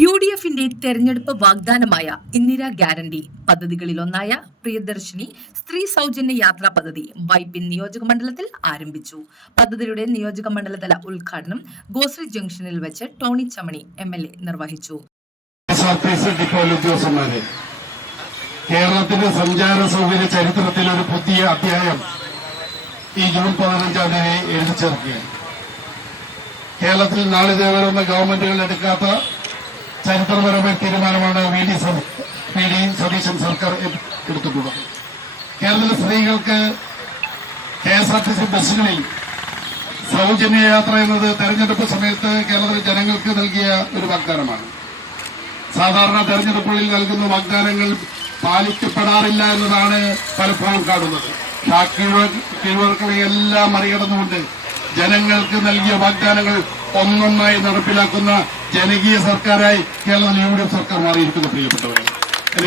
UDFിന്റെ തെരഞ്ഞെടുപ്പ് വാഗ്ദാനമായ ഇന്ദിരാ ഗ്യാരണ്ടി പദ്ധതികളിലൊന്നായ പ്രിയദർശിനി സ്ത്രീ സൗജന്യ യാത്രാ പദ്ധതി വൈപ്പിൻ നിയോജക മണ്ഡലത്തിൽ ആരംഭിച്ചു. പദ്ധതിയുടെ നിയോജക മണ്ഡലതല ഉദ്ഘാടനം ഗോശ്രീ ജംഗ്ഷനിൽ വെച്ച് ടോണി ചമണി MLA നിർവഹിച്ചു. കേരളത്തിന്റെ സഞ്ചാര സൗകര്യ ചരിത്രത്തിൽ ഒരു പുതിയ അധ്യായം ഈ ജൂൺ 15 എഴുതി ചേർക്കുകയാണ്. കേരളത്തിൽ നാളിതുവരെ ഗവൺമെന്റുകൾ എടുക്കാത്ത ചരിത്രപരമായ തീരുമാനമാണ് വി ഡി സതീശൻ സർക്കാർ എടുത്തിട്ടുള്ളത്. കേരളത്തിലെ സ്ത്രീകൾക്ക് KSRTC ബസ്സുകളിൽ സൗജന്യ യാത്ര എന്നത് തെരഞ്ഞെടുപ്പ് സമയത്ത് കേരളത്തിലെ ജനങ്ങൾക്ക് നൽകിയ ഒരു വാഗ്ദാനമാണ്. സാധാരണ തെരഞ്ഞെടുപ്പുകളിൽ നൽകുന്ന വാഗ്ദാനങ്ങൾ പാലിക്കപ്പെടാറില്ല എന്നതാണ് പലപ്പോഴും കാണുന്നത്. കീഴ്വഴക്കളെയെല്ലാം മറികടന്നുകൊണ്ട് ജനങ്ങൾക്ക് നൽകിയ വാഗ്ദാനങ്ങൾ ഒന്നൊന്നായി നടപ്പിലാക്കുന്ന ജനകീയ സർക്കാരായി കേരളത്തിൽ UDF സർക്കാർ മാറിയിരിക്കുന്നു. പ്രിയപ്പെട്ടവരെ,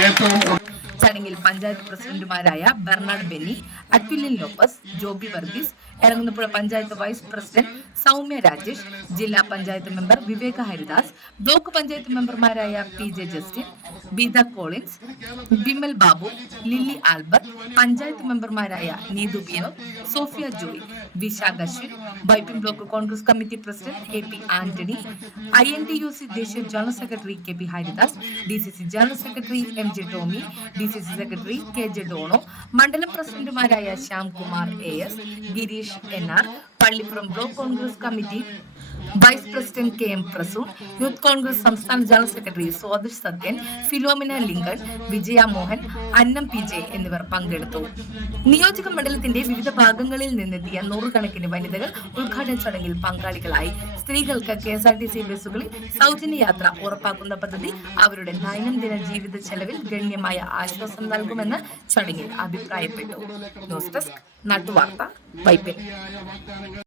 ഏറ്റവും ചടങ്ങിൽ പഞ്ചായത്ത് പ്രസിഡന്റുമാരായ ബെർണാഡ് ബെന്നി, അറ്റ്വിലിൻ ലോപ്പസ്, ജോബി വർഗീസ്, എറങ്ങുന്നപ്പുഴ പഞ്ചായത്ത് വൈസ് പ്രസിഡന്റ് സൗമ്യ രാജേഷ്, ജില്ലാ പഞ്ചായത്ത് മെമ്പർ വിവേക ഹരിദാസ്, ബ്ലോക്ക് പഞ്ചായത്ത് മെമ്പർമാരായ PJ ജസ്റ്റിൻ, ബീത കോളിൻസ്, ബിമൽ ബാബു, ലില്ലി ആൽബർട്ട്, പഞ്ചായത്ത് മെമ്പർമാരായ Neethu Binod, Sophia Joy, Vishakha Ashwin, Vypin block Congress committee president AP Antony, INTUC ദേശീയ general secretary KP Haridas, DCC general secretary MJ Tomy, DCC secretary KJ Dono, മണ്ഡലം പ്രസിഡന്റുമാരായ Shyamkumar AS, Girish NR, Pallippuram block Congress committee vice president KM Prasoon, youth Congress സംസ്ഥാന general secretary Swadish Sathyan, Philomina Lincoln, Vijaya Mohan, Annam PJ എന്നിവർ പങ്കെടുത്തു. നിയോജക മണ്ഡലത്തിന്റെ വിവിധ ഭാഗങ്ങളിൽ നിന്നെത്തിയ നൂറുകണക്കിന് വനിതകൾ ഉദ്ഘാടന ചടങ്ങിൽ പങ്കാളികളായി. സ്ത്രീകൾക്ക് KSRTC ബസ്സുകളിൽ സൗജന്യ യാത്ര ഉറപ്പാക്കുന്ന പദ്ധതി അവരുടെ ദൈനംദിന ജീവിത ചെലവിൽ ഗണ്യമായ ആശ്വാസം നൽകുമെന്ന് ചടങ്ങിൽ അഭിപ്രായപ്പെട്ടു. ന്യൂസ് ഡെസ്ക് നാട്ടുവാർത്ത, വൈപ്പിൻ.